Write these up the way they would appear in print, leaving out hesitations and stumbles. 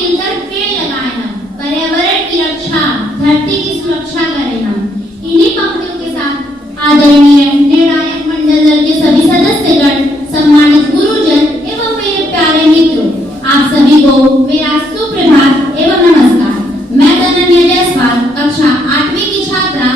मिलकर पेड़ लगाएं हम, पर्यावरण की रक्षा, धरती की सुरक्षा करें हम। इन्हीं पंक्तियों के साथ आदरणीय निर्णायक मंडल दल के सभी सदस्यगण, सम्मानित गुरुजन एवं मेरे प्यारे मित्रों, आप सभी को मेरा सुप्रभात एवं नमस्कार। मैं अनन्या जायसवाल, कक्षा 8वीं की छात्रा,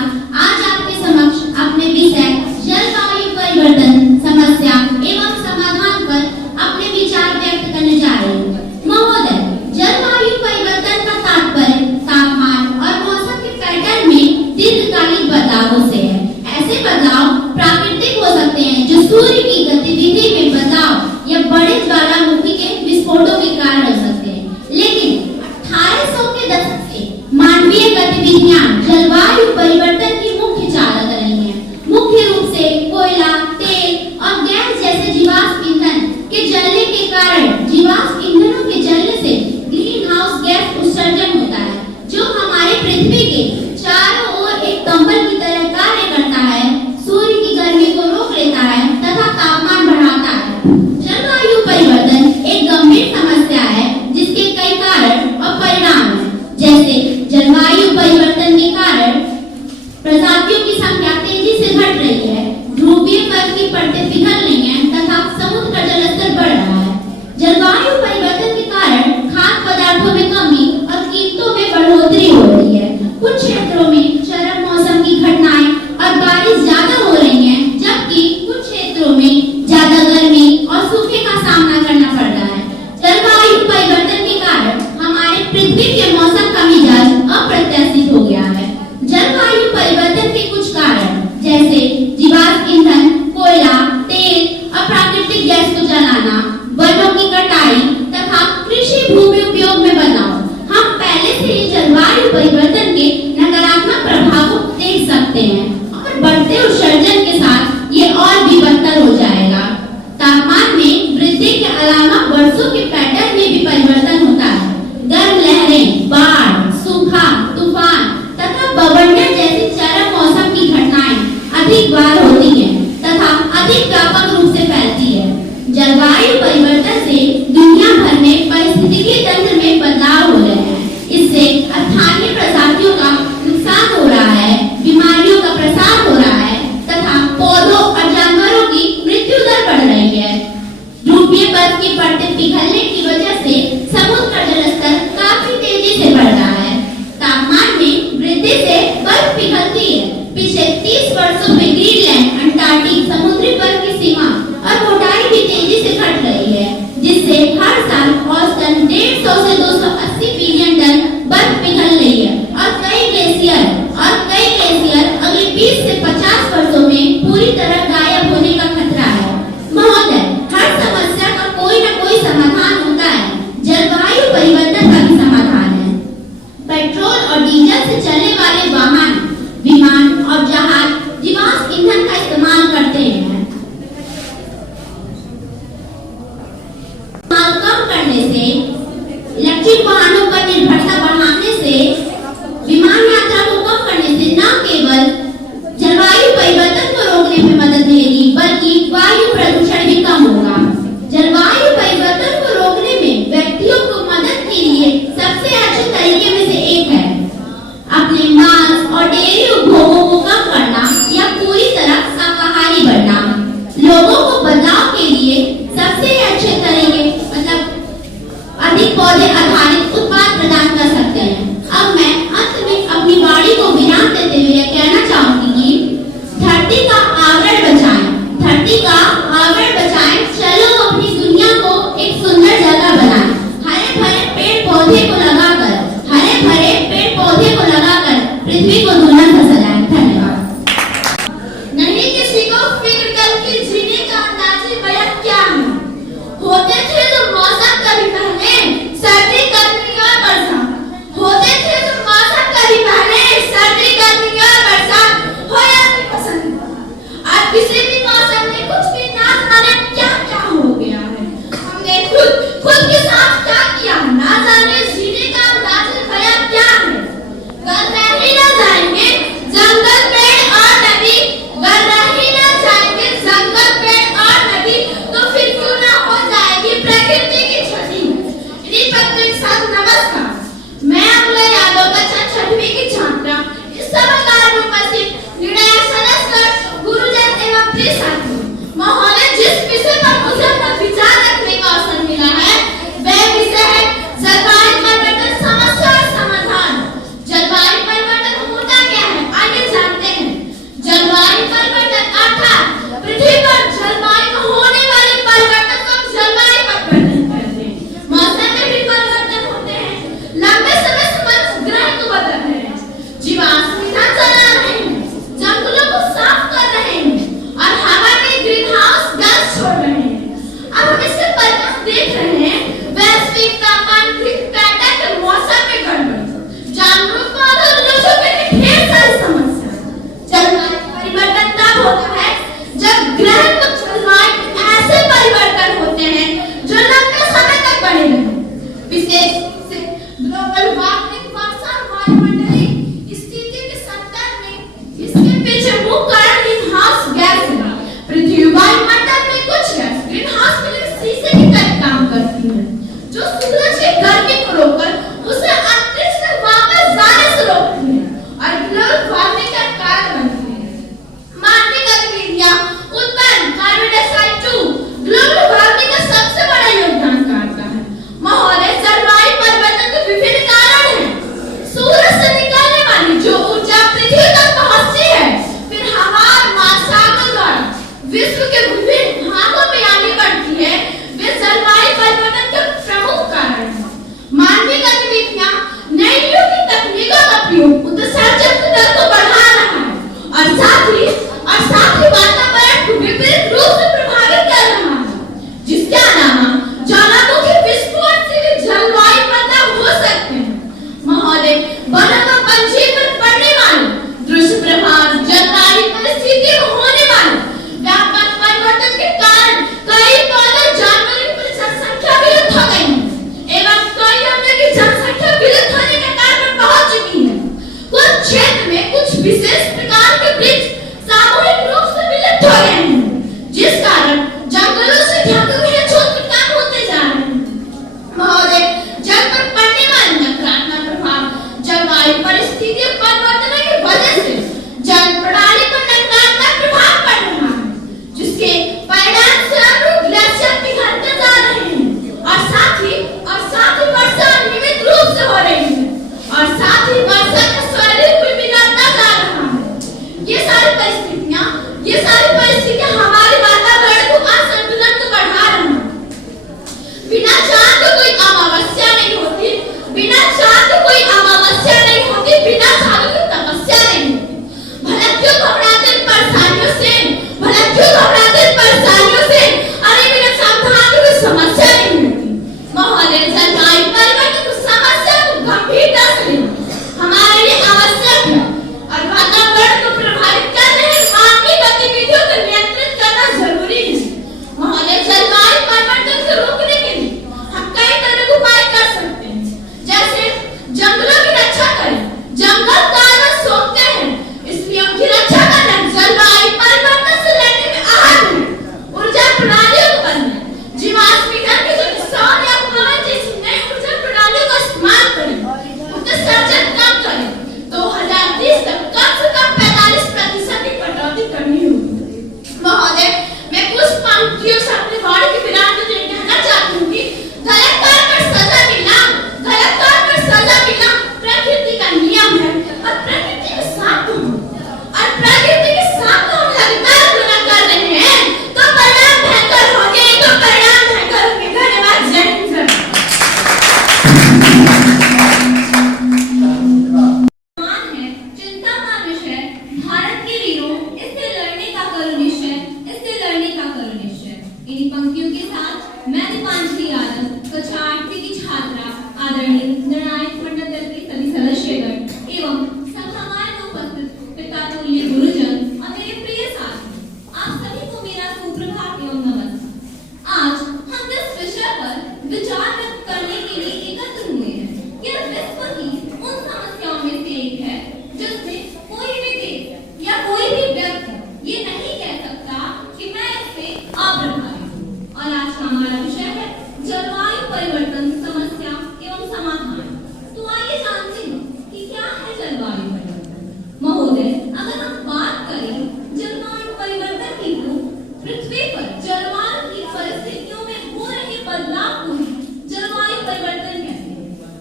आज आपके समक्ष अपने विषय जलवायु परिवर्तन समस्या एवं समाधान पर अपने विचार व्यक्त करने जा रही हूँ। महोदय, जलवायु परिवर्तन का तात्पर्य तापमान और मौसम के पैटर्न में दीर्घकालिक बदलावों से है। ऐसे बदलाव प्राकृतिक हो सकते हैं जो सूर्य की गतिविधि में बदलाव या बड़े ज्वालामुखी के विस्फोटों के कारण हो सकते हैं। लेकिन 1800 के दशक से मानवीय गतिविधियां जलवायु परिवर्तन की मुख्य चालक रही हैं। मुख्य रूप से कोयला, तेल और गैस जैसे जीवाश्म ईंधन के जलने के कारण जीवाश्म ईंधनों के जलने से ग्रीन हाउस गैस उत्सर्जन होता है, जो हमारे पृथ्वी के चारों ओर एक कंबल की तरह कार्य करता है, सूर्य की गर्मी को रोक लेता है तथा तापमान बढ़ाता है। जलवायु परिवर्तन एक गंभीर समस्या है जिसके कई कारण और परिणाम हैं। जैसे जलवायु परिवर्तन के कारण प्रजातियों की संख्या तेजी से घट रही है, ध्रुवीय बर्फ की परतें पिघल रही हैं तथा समुद्र का जलस्तर बढ़ रहा है। जलवायु परिवर्तन के कारण खाद्य पदार्थों में कमी और कीमतों में बढ़ोतरी हो रही है। कुछ क्षेत्रों में चरम मौसम की घटनाएं और बारिश ज्यादा हो रही हैं, जबकि कुछ क्षेत्रों में ज्यादा गर्मी और सूखे का सामना करना पड़ रहा है। जलवायु परिवर्तन के कारण हमारे पृथ्वी के मौसम का मिजाज अप्रत्याशित हो गया है। जलवायु परिवर्तन के कुछ कारण जैसे जीवाश्म ईंधन, कोयला, तेल और प्राकृतिक गैस को जलाना, वनों की कटाई तथा कृषि भूमि उपयोग में बदलाव। हम पहले से ही जलवायु परिवर्तन के नकारात्मक प्रभावों को देख सकते हैं और बढ़ते उत्सर्जन के साथ ये और भी बदतर हो जाएगा। तापमान में वृद्धि के अलावा वर्षों के पैटर्न में भी परिवर्तन होता है। गर्म लहरें, बाढ़, सूखा, तूफान तथा बवंडर जैसी चरम मौसम की घटनाएं अधिक बार होती हैं तथा अधिक व्यापक रूप से फैलती है। जलवायु परिवर्तन से दुनिया भर में पारिस्थितिकी तंत्र में बदलाव हो रहे हैं। इससे स्थानीय प्रजातियों का नुकसान हो रहा है, बीमारियों का प्रसार हो रहा है तथा पौधों और जानवरों की मृत्यु दर बढ़ रही है। ध्रुवीय बर्फ की परतें पिघलने की वजह से समुद्र का जलस्तर काफी तेजी से बढ़ रहा है। तापमान में वृद्धि से बर्फ पिघलती है। पिछले 30 वर्षों में ग्रीनलैंड, अंटार्कटिक समुद्री बर्फ की सीमा और मोटाई भी तेजी से घट रही है, जिससे हर साल औसतन 150 से 280 बिलियन टन बर्फ पिघल रही है और कई ग्लेशियर अगले 20 से 50 वर्षों में पूरी तरह गायब होने का खतरा है। महोदय, हर समस्या का कोई न कोई समाधान होता है। जलवायु परिवर्तन का भी समाधान है। पेट्रोल और डीजल से चलने वाले वाहन, विमान और जहाज जीवाश्म ईंधन का इस्तेमाल करते हैं। कम करने से, इलेक्ट्रिक वाहनों पर निर्भरता बढ़ाने से, विमान यात्रा को कम करने से न केवल जलवायु परिवर्तन को रोकने में मदद मिलेगी, बल्कि वायु प्रदूषण भी कम होगा। जलवायु परिवर्तन को रोकने में व्यक्तियों को मदद के लिए सबसे अच्छे तरीके में से एक है अपने मांस और डेयरी उपभोगों को कम करना या पूरी तरह शाकाहारी बनना। लोगों को बदलाव के लिए सबसे अच्छे तरीके अधिक पौधे आधारित उत्पाद प्रदान कर सकते हैं। अब मैं अंत में अपनी वाणी को विराम देते हुए कहना चाहूंगी कि धरती का आवरण बचाएं, धरती का आवरण बचाएं। चलो अपनी दुनिया को एक सुंदर जगह बनाएं। हरे भरे पेड़ पौधे को लगाकर पृथ्वी को दुल्हन सजाएं। धन्यवाद। नहीं किसी को फिक्र कल की जीने का अंदाज़े बयां क्या है। होते थे जो मौसम कभी पहले सर्दी गर्मी और बरसात, होते थे जो मौसम कभी पहले सर्दी गर्मी और बरसात हो या नहीं पसंद। आज किसी भी मौसम में कुछ भी नाच ना नमस्कार। मैं अमला यादव कक्षा 6वीं की छात्रा इस सभागार में उपस्थित निर्णायक सदस्य, गुरुजन एवं प्रिय साथियों, महोदय, जिस विषय पर मुझे अपना विचार रखने का अवसर मिला है वह विषय है जलवायु परिवर्तन समस्या और समाधान। जलवायु परिवर्तन होता क्या है, आइए जानते हैं। जलवायु परिवर्तन अर्थात पृथ्वी पर जलवायु में होने वाले परिवर्तन को हम जलवायु परिवर्तन कहते हैं। मौसम में भी परिवर्तन होते हैं। लंबे समय से मनुष्य ग्रह को बदल रहे हैं, जीवाश्म ईंधन जला रहे हैं, जंगलों को साफ कर रहे हैं और हवा में ग्रीन हाउस गैस छोड़ रहे हैं। अब हम इसके परिणाम देख रहे हैं। वैश्विक तापमान पैटर्न, मौसम में गड़बड़ी, जानवरों को मनुष्यों के लिए ढेर सारी समस्या। जलवायु परिवर्तन तब होता है जब ग्रह पर जलवायु ऐसे परिवर्तन होते हैं जो लंबे समय तक बने रहें। विशेष रूप से ग्लोबल वार्मिंग, वर्षा और वायुमंडलीय स्थिति के संदर्भ में इसके पीछे मुख्य कारण ग्रीन हाउस गैस है। पृथ्वी वायुमंडल में कुछ गैस ग्रीन हाउस में शीशे की तरह काम करती है, जो सूरज की गर्मी को रोककर उसे अंतरिक्ष में वापस जाने से रोकती है और ग्लोबल वार्मिंग का कारण बनती है। मानवीय गतिविधियां उत्पन्न कार्बन डाइऑक्साइड 2 ग्लोबल वार्मिंग का सबसे बड़ा योगदानकर्ता है। महोदय, जलवायु परिवर्तन के विभिन्न कारण हैं। सूरज से निकलने वाली जो ऊर्जा पृथ्वी तक पहुंचती है, फिर हवा और महासागर द्वारा विश्व के विभिन्न भागों में आगे बढ़ती है, वे जलवायु परिवर्तन के प्रमुख कारण हैं। मानवीय गतिविधियां नई युग की तकनीकों का प्रयोग उत्सर्जन की दर को बढ़ा रहा है और साथ ही वातावरण को विपरीत रूप से प्रभावित कर रहा है, जिसके अलावा ज्वालामुखी विस्फोट से भी जलवायु बदलाव हो सकते हैं। महोदय, वनों में पंछी पर पड़ने वाले दुष्प्रभाव, जलवायु परिस्थिति में होने वाले व्यापक परिवर्तन के कारण कई पौधे जानवरों की जनसंख्या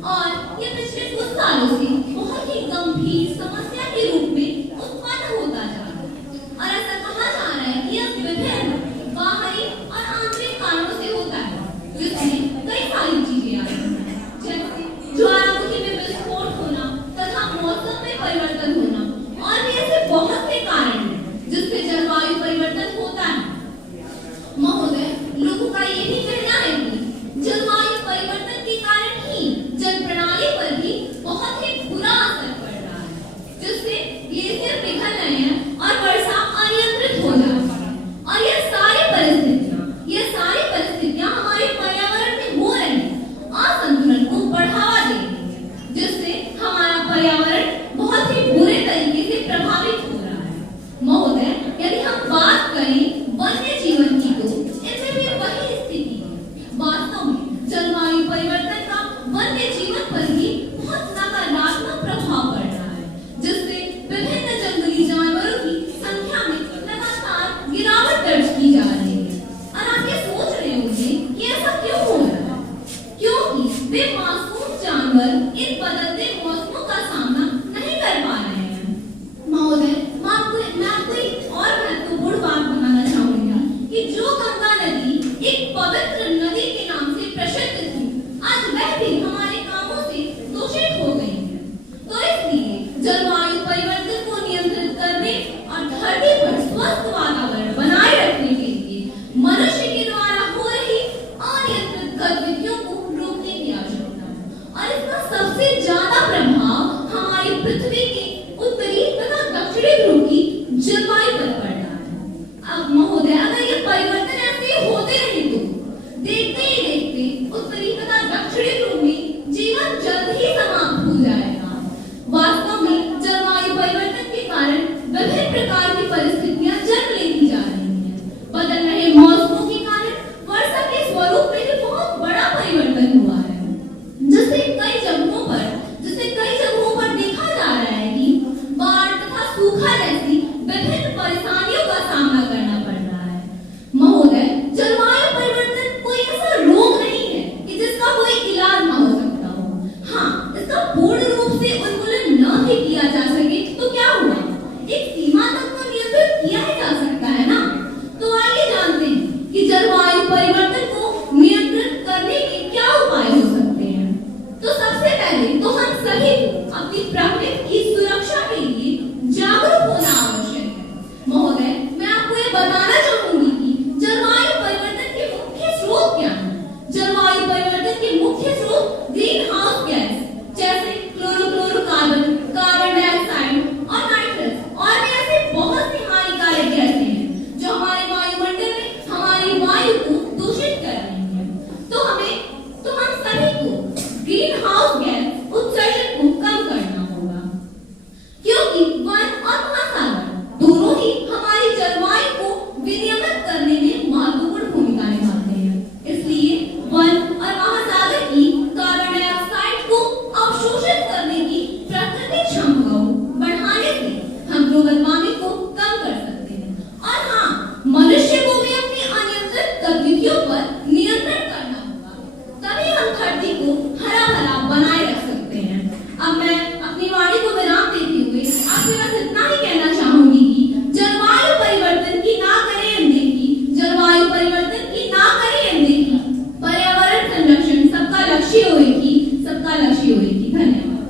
और ये पिछले कुछ सालों से बहुत ही गंभीर समस्या के रूप में उत्पन्न होता जा रहा है। और ऐसा कहा जा रहा है कि यह विभिन्न बाहरी और आंतरिक कारणों से होता है, जिसमें कई सारी चीजें आती हैं, जैसे ज्वालामुखी में विस्फोट होना तथा मौसम में परिवर्तन होना, और भी ऐसे बहुत से कारण हैं जिससे जलवायु परिवर्तन होता है। महोदय, लोगों का ये भी कहना है कि जलवायु परिवर्तन के कारण ही जल प्रणाली पर भी बहुत ही बुरा असर पड़ रहा है, जिससे ग्लेशियर पिघल रहे हैं और वर्षा अनियंत्रित हो जा रही है। और ये सारी परिस्थितियां हमारे पर्यावरण में हो रहे असंतुलन को बढ़ावा दे रही है, जिससे हमारा पर्यावरण बहुत ही बुरे तरीके से प्रभावित हो रहा है। महोदय, यदि हम बात करें वन्य जीवन की, तो इसमें भी वही स्थिति है। वास्तव में जलवायु परिवर्तन का वन्य जीवन पर भी बहुत नकारात्मक प्रभाव पड़ रहा है, जिससे विभिन्न जंगली जानवरों की संख्या में लगातार गिरावट दर्ज की जा रही है। और आप ये सोच रहे होंगे कि ऐसा क्यों हो रहा है? क्योंकि वे मासूम जानवर इन बदलते मौसमों का सामना नहीं कर पा रहे हैं। महोदय, मैं आपको एक और महत्वपूर्ण बात बताना चाहूंगी कि जो गंगा नदी एक पवित्र नदी के नाम से प्रसिद्ध थी, आज वह भी हमारे कामों से दूषित हो गई है। तो इसलिए जलवायु परिवर्तन को नियंत्रित करने और धरती पर स्वस्थ वातावरण बनाए रखने के लिए मनुष्य के द्वारा हो रही अनियंत्रित गतिविधियों को रोकने की आवश्यकता है। और इसका सबसे ज्यादा प्रभाव हमारी पृथ्वी के उत्तरी तथा दक्षिणी ध्रुव की जलवायु पर पड़ रहा है। अब महोदय, अगर ये परिवर्तन ऐसे होते रहे तो देखते ही देखते उत्तरी तथा दक्षिणी ध्रुव में जीवन जल्द ही समाप्त हो जाएगा। वास्तव में जलवायु परिवर्तन के कारण विभिन्न प्रकार की परिस्थितियां जन्म लेती जा रही हैं। बदल रहे मौसमों के कारण वर्षा के स्वरूप में भी बहुत बड़ा परिवर्तन हुआ है, जिससे कई जगहों पर देखा जा रहा है कि बाढ़ तथा सूखा जैसी विभिन्न परेशानियों का सामना करना पड़ रहा है। महोदय, जलवायु परिवर्तन कोई ऐसा रोग नहीं है कि जिसका कोई इलाज ना हो सकता हो। हाँ, इसका पूर्ण रूप से उन्मूलन न भी किया जा सके तो क्या हुआ, एक सीमा तक तो नियंत्रित किया ही जा सकता है ना। तो आइए जानते हैं कि जलवायु परिवर्तन को नियंत्रित करने के क्या उपाय हो सकते हैं। तो सबसे पहले तो हम सभी को अपनी प्रकृति की सुरक्षा के लिए जागरूक होना आवश्यक है। महोदय, मैं आपको ये बताना चाहूंगी कि जलवायु परिवर्तन के मुख्य स्रोत क्या हैं। जलवायु परिवर्तन के मुख्य स्रोत ग्रीन हाउस गैस जैसे क्लोरोफ्लोरोकार्बन, कार्बन डाइऑक्साइड और नाइट्रस, और भी ऐसे बहुत सी हानिकारक गैसें हैं जो हमारे वायुमंडल में हमारी वायु को दूषित कर रही हैं। तो हम सभी को ग्रीन हाउस गैस उत्सर्जन को कम करना होगा, क्योंकि वन और महासागर दोनों ही हमारी जलवायु को विनियमित करने में महत्वपूर्ण भूमिका निभाते हैं। इसलिए वन और महासागर की कार्बन डाइऑक्साइड को अवशोषित करने की प्राकृतिक क्षमता को बढ़ाने से हम ग्लोबल वार्मिंग को कम कर सकते हैं। और हाँ, मनुष्य को भी अपनी अनियंत्रित गतिविधियों पर नियंत्रण करना होगा, तभी हम धरती को हरा भरा बनाए रख सकते हैं। अब मैं अपनी वाणी को विराम देते हुए आपसे बस इतना ही कहना चाहूंगी कि जलवायु परिवर्तन की ना करें अनदेखी, जलवायु परिवर्तन की ना करें अनदेखी। पर्यावरण संरक्षण सबका लक्ष्य होगी, सबका लक्ष्य होगी। धन्यवाद।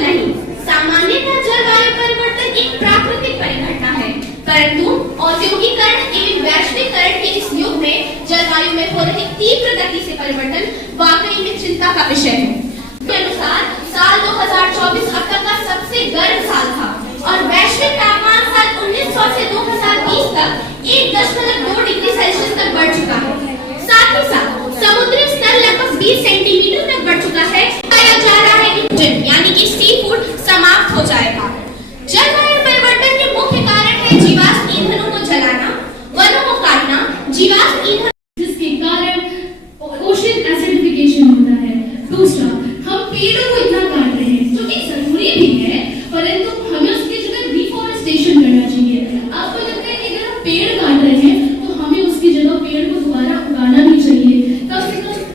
नहीं, सामान्यतः जलवायु परिवर्तन एक प्राकृतिक परिघटना है, परंतु औद्योगिकरण एवं वैश्वीकरण के इस युग में जलवायु में हो रही तीव्र गति से परिवर्तन वाकई में चिंता का विषय है। के अनुसार साल 2024 अब तक का सबसे गर्म साल था और वैश्विक तापमान साल 1900 से 2020 तक 1.2 डिग्री सेल्सियस तक बढ़ चुका है। साथ ही साथ समुद्री स्तर लगभग 20 सेंटीमीटर तक बढ़ चुका है। बताया जा रहा है कि यानी कि सी फूड समाप्त हो जाएगा। जलवायु परिवर्तन के मुख्य कारण है जीवाश्म ईंधनों को जलाना, वनों को काटना, जीवाश्म ईंधन जिसके कारण ओशन एसिडिफिकेशन होता है। दूसरा, हम पेड़ों को इतना काट रहे हैं, जो कि जरूरी भी है, परंतु हमें उसकी जगह रिफॉरेस्टेशन करना चाहिए। आपको लगता है कि अगर हम पेड़